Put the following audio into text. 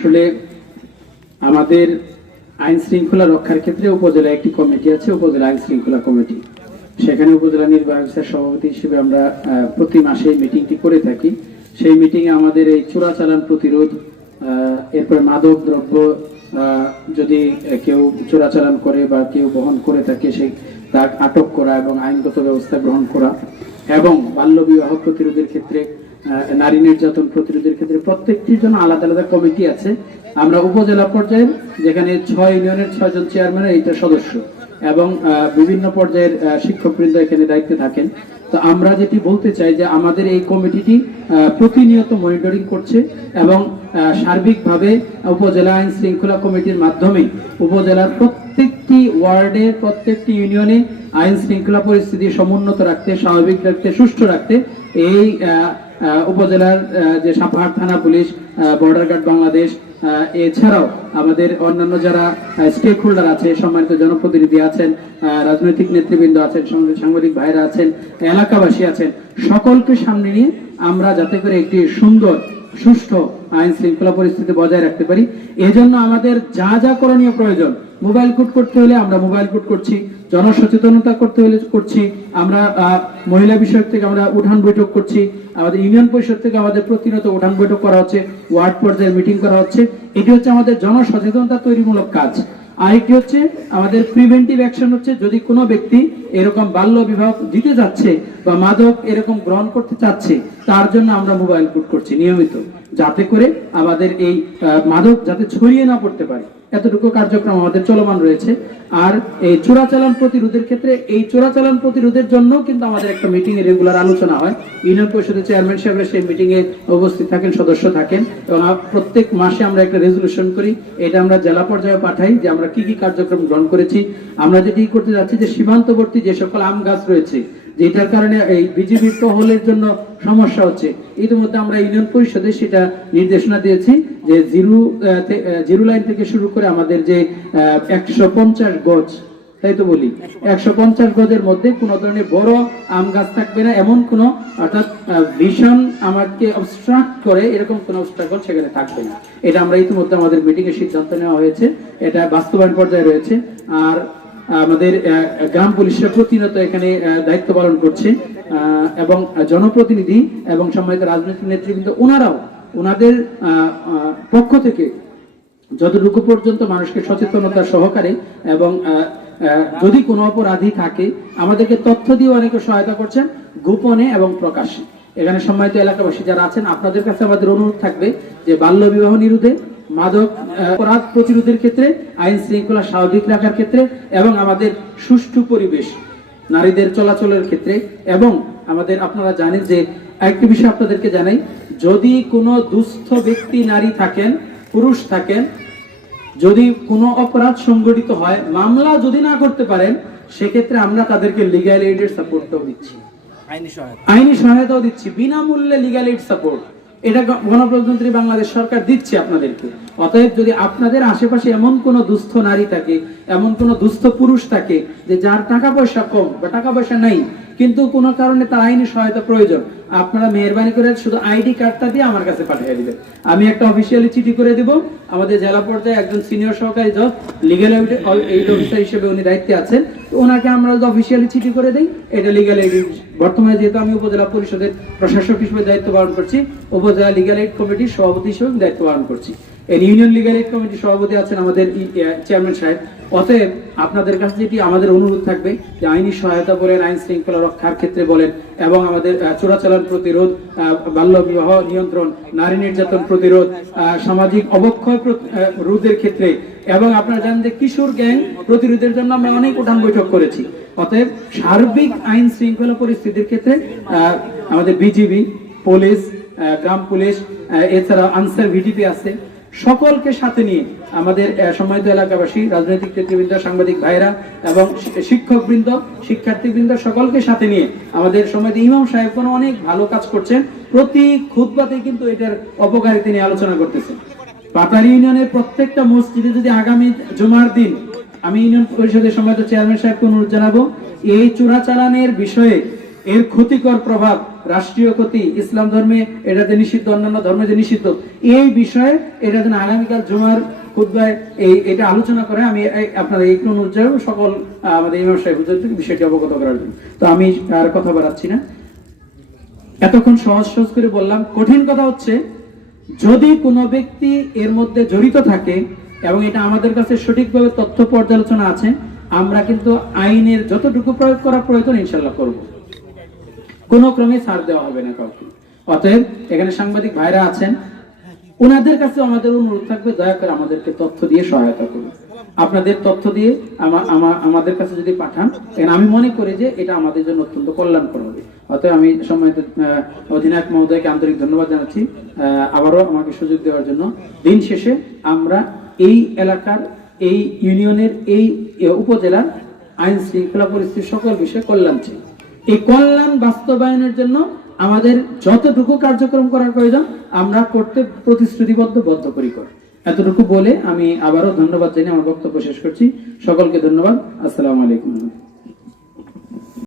আসলে আমাদের আইন শৃঙ্খলা রক্ষার ক্ষেত্রে উপজেলা একটি কমিটি আছে, উপজেলা আইন শৃঙ্খলা কমিটি। সেখানে উপজেলা নির্বাহী অফিসার সভাপতি হিসেবে আমরা প্রতি মাসে মিটিংটি করে থাকি। সেই মিটিংয়ে আমাদের এই চোরাচালান প্রতিরোধ এরপরে মাদক দ্রব্য যদি কেউ চোরাচালান করে বা কেউ বহন করে থাকে সেই তা আটক করা এবং আইনগত ব্যবস্থা গ্রহণ করা এবং বাল্যবিবাহ প্রতিরোধের ক্ষেত্রে নারী নির্যাতন প্রতিরোধের ক্ষেত্রে প্রত্যেকটির জন্য আলাদা আলাদা কমিটি আছে। আমরা উপজেলা পর্যায়ে যেখানে ছয় ইউনিয়নের ছয়জন চেয়ারম্যানের এইটা সদস্য এবং বিভিন্ন পর্যায়ের শিক্ষকবৃন্দ এখানে দায়িত্বে থাকেন। তো আমরা যেটি বলতে চাই যে আমাদের এই কমিটিটি প্রতিনিয়ত মনিটরিং করছে এবং সার্বিকভাবে উপজেলা আইন শৃঙ্খলা কমিটির মাধ্যমে উপজেলার প্রত্যেকটি ওয়ার্ডে, প্রত্যেকটি ইউনিয়নে আইন শৃঙ্খলা পরিস্থিতি সমুন্নত রাখতে, স্বাভাবিক রাখতে, সুষ্ঠু রাখতে এই উপজেলার যে সাপাহার থানা পুলিশ বর্ডার গার্ড বাংলাদেশ এছাড়াও আমাদের অন্যান্য যারা স্টেক হোল্ডার আছে, সম্মানিত জনপ্রতিনিধি আছেন রাজনৈতিক নেতৃবৃন্দ আছেন সাংবাদিক ভাইরা আছেন, এলাকাবাসী আছেন, সকলকে সামনে নিয়ে আমরা যাতে করে একটি সুন্দর সুষ্ঠু আইন শৃঙ্খলা পরিস্থিতি বজায় রাখতে পারি। এজন্য আমাদের যা যা করণীয় প্রয়োজন, মোবাইল কোড করতে হলে আমরা মোবাইল কোড করছি, জনসচেতনতা করতে হলে করছি, আমরা মহিলা বিষয়ক থেকে আমরা উঠান বৈঠক করছি, আমাদের ইউনিয়ন পরিষদ থেকে আমাদের প্রতিনিয়ত উঠান বৈঠক করা হচ্ছে, ওয়ার্ড পর্যায়ে মিটিং করা হচ্ছে। এটি হচ্ছে আমাদের জনসচেতনতা তৈরিমূলক কাজ। আরেকটি হচ্ছে আমাদের প্রিভেন্টিভ অ্যাকশন হচ্ছে যদি কোনো ব্যক্তি এরকম বাল্য বিবাহ দিতে যাচ্ছে বা মাদক এরকম গ্রহণ করতে চাচ্ছে, তার জন্য আমরা মোবাইল কোর্ট করছি, নিয়মিত। যাতে করে আমাদের এই মাদক যাতে ছড়িয়ে না পড়তে পারে। এতটুকু কার্যক্রম আমাদের চলমান রয়েছে। আর এই চোরাচালান প্রতিরোধের ক্ষেত্রে, এই চোরাচালান প্রতিরোধের জন্য কিন্তু আমাদের একটা মিটিং এ রেগুলার আলোচনা হয়। ইউনিয়ন পরিষদের চেয়ারম্যান সাহেবরা সেই মিটিং এ উপস্থিত থাকেন, সদস্য থাকেন। এবং প্রত্যেক মাসে আমরা একটা রেজলিউশন করি। এটা আমরা জেলা পর্যায়ে পাঠাই যে আমরা কি কি কার্যক্রম গ্রহণ করেছি। আমরা যেটি করতে যাচ্ছি যে সীমান্তবর্তী যে সকল আম গাছ রয়েছে যেটার কারণে এই বিজিবি টহলের জন্য সমস্যা হচ্ছে। ইতিমধ্যে আমরা ইউনিয়ন পরিষদে সেটা নির্দেশনা দিয়েছি যে জিরো জিরো লাইন থেকে শুরু করে আমাদের যে একশো পঞ্চাশ গজ, তাই তো বলি? একশো পঞ্চাশ গজের মধ্যে কোনো ধরনের বড় আম গাছ থাকবে না, এমন কোনো, অর্থাৎ ভীষণ আমাকে অবস্ট্রাক্ট করে এরকম কোনো অবস্ট্রাকল সেখানে থাকবে না। এটা আমরা ইতিমধ্যে আমাদের মিটিং এ সিদ্ধান্ত নেওয়া হয়েছে। এটা বাস্তবায়ন পর্যায়ে রয়েছে। আর আমাদের গ্রাম পুলিশরা প্রতিনিয়ত এখানে দায়িত্ব পালন করছে। এবং জনপ্রতিনিধি এবং সম্মানিত রাজনৈতিক নেতৃবৃন্দ, ওনারাও ওনাদের পক্ষ থেকে যতটুকু পর্যন্ত মানুষকে সচেতনতা সহকারে এবং যদি কোনো অপরাধী থাকে, আমাদেরকে তথ্য দিয়ে অনেকে সহায়তা করছেন, গোপনে এবং প্রকাশ্যে। এখানে সম্মানিত এলাকাবাসী যারা আছেন, আপনাদের কাছে আমাদের অনুরোধ থাকবে যে বাল্য বিবাহ নিরোধে মাদক অপরাধ প্রতিরোধের ক্ষেত্রে আইন শৃঙ্খলা স্বাভাবিক রাখার ক্ষেত্রে এবং আমাদের সুষ্ঠু পরিবেশ নারীদের চলাচলের ক্ষেত্রে এবং আমাদের আপনারা জানেন যে একটি বিষয় আপনাদেরকে জানাই যদি কোনো দুস্থ ব্যক্তি নারী থাকেন পুরুষ থাকেন যদি কোনো অপরাধ সংগঠিত হয় মামলা যদি না করতে পারেন সেক্ষেত্রে আমরা তাদেরকে লিগ্যাল এইডের সাপোর্টটাও দিচ্ছি। আইনি সহায়তা। আইনি সহায়তাও দিচ্ছি বিনামূল্যে লিগ্যাল এইড সাপোর্ট এটা গণপ্রজন্ত্রী বাংলাদেশ সরকার দিচ্ছে আপনাদেরকে। অতএব যদি আপনাদের আশেপাশে এমন কোন দুস্থ নারী থাকে, এমন কোন দুস্থ পুরুষ থাকে, যে যার টাকা পয়সা কম বা টাকা পয়সা নাই, কিন্তু কোনো কারণে তার আইনি সহায়তা প্রয়োজন আপনারা মেহরবানি করে শুধু আইডি কার্ডটা দিয়ে আমার কাছে পাঠিয়ে দিবেন। আমি একটা অফিসিয়ালি চিঠি করে দিব। আমাদের জেলা পর্যায়ে একজন সিনিয়র সহকারী জজ লিগ্যাল এইড অফিসার হিসেবে উনি দায়িত্বে আছেন। তো ওনাকে আমরা যদি অফিসিয়ালি চিঠি করে দিই, এটা লিগ্যাল এইড বর্তমানে যেহেতু আমি উপজেলা পরিষদের প্রশাসক হিসেবে দায়িত্ব পালন করছি, উপজেলা লিগ্যাল এইড কমিটির সভাপতি হিসেবে দায়িত্ব পালন করছি। এই ইউনিয়ন লিগ্যাল এইড কমিটির সভাপতি আছেন আমাদের চেয়ারম্যান সাহেব। অতএব আপনাদের কাছে যেটি আমাদের অনুরোধ থাকবে, যে আইনি সহায়তা বলেন আইন শৃঙ্খলা রক্ষার ক্ষেত্রে বলেন এবং আমাদের চোরাচালান প্রতিরোধ বাল্য বিবাহ নিয়ন্ত্রণ, নারী নির্যাতন প্রতিরোধ সামাজিক অবক্ষয় রোধের ক্ষেত্রে এবং আপনারা জানেন যে কিশোর গ্যাং প্রতিরোধের জন্য আমরা অনেক উঠান বৈঠক করেছি। অতএব সার্বিক আইন শৃঙ্খলা পরিস্থিতির ক্ষেত্রে আমাদের বিজিবি, পুলিশ গ্রাম পুলিশ এছাড়া আনসার ভিডিপি আছে। সকলকে সাথে নিয়ে আমাদের সম্মানিত এলাকাবাসী, রাজনৈতিক নেতৃবৃন্দ, সাংবাদিক ভাইরা এবং শিক্ষক বৃন্দ শিক্ষার্থীবৃন্দ সকলকে সাথে নিয়ে আমাদের সম্মানিত ইমাম সাহেব কোনো অনেক ভালো কাজ করছেন। প্রতি খুতবাতে কিন্তু এটার অপকারিতা নিয়ে আলোচনা করতেছেন। পাতারি ইউনিয়নের প্রত্যেকটা মসজিদে যদি আগামী জুমার দিন আমি ইউনিয়ন পরিষদের সম্মানিত চেয়ারম্যান সাহেবকে অনুরোধ জানাব, এই চোরাচালানের বিষয়ে এর ক্ষতিকর প্রভাব, রাষ্ট্রীয় ক্ষতি, ইসলাম ধর্মে এটা যে নিষিদ্ধ, অন্যান্য ধর্মে যে নিষিদ্ধ, এই বিষয়ে এটা যেন আগামীকাল জুমার খুদ্ায় এই, এটা আলোচনা করে আমি এই- অনুযায়ী সকল আমাদের ইমাম সাহেব বিষয়টি অবগত করার জন্য। তো আমি আর কথা বাড়াচ্ছি না। এতক্ষণ সহজ সহজ করে বললাম, কঠিন কথা হচ্ছে, যদি কোনো ব্যক্তি এর মধ্যে জড়িত থাকে এবং এটা আমাদের কাছে সঠিকভাবে তথ্য পর্যালোচনা আছে, আমরা কিন্তু আইনের যতটুকু প্রয়োগ করা প্রয়োজন ইনশাল্লাহ করব। কোনো ক্রমে ছাড় দেওয়া হবে না কাউকে। অতএব এখানে সাংবাদিক ভাইরা আছেন ওনাদের কাছে আমাদের অনুরোধ থাকবে, দয়া করে আমাদেরকে তথ্য দিয়ে সহায়তা করুন। আপনাদের তথ্য দিয়ে আমা- আমা- আমাদের কাছে যদি পাঠান আমি মনে করি যে এটা আমাদের জন্য অত্যন্ত কল্যাণকর। হবে অতএব আমি সম্মানিত অধিনায়ক মহোদয়কে আন্তরিক ধন্যবাদ জানাচ্ছি। আবারও আমাকে সুযোগ দেওয়ার জন্য। দিন শেষে আমরা এই এলাকার, এই ইউনিয়নের, এই উপজেলার আইন শৃঙ্খলা পরিস্থিতির সকল বিষয়ে কল্যাণ চাই এই কল্যাণ বাস্তবায়নের জন্য আমাদের যতটুকু কার্যক্রম করার প্রয়োজন, আমরা করতে প্রতিশ্রুতিবদ্ধ বদ্ধপরিকর এতটুকু বলে আমি আবারও ধন্যবাদ জানিয়ে আমার বক্তব্য শেষ করছি। সকলকে ধন্যবাদ। আসসালামু আলাইকুম।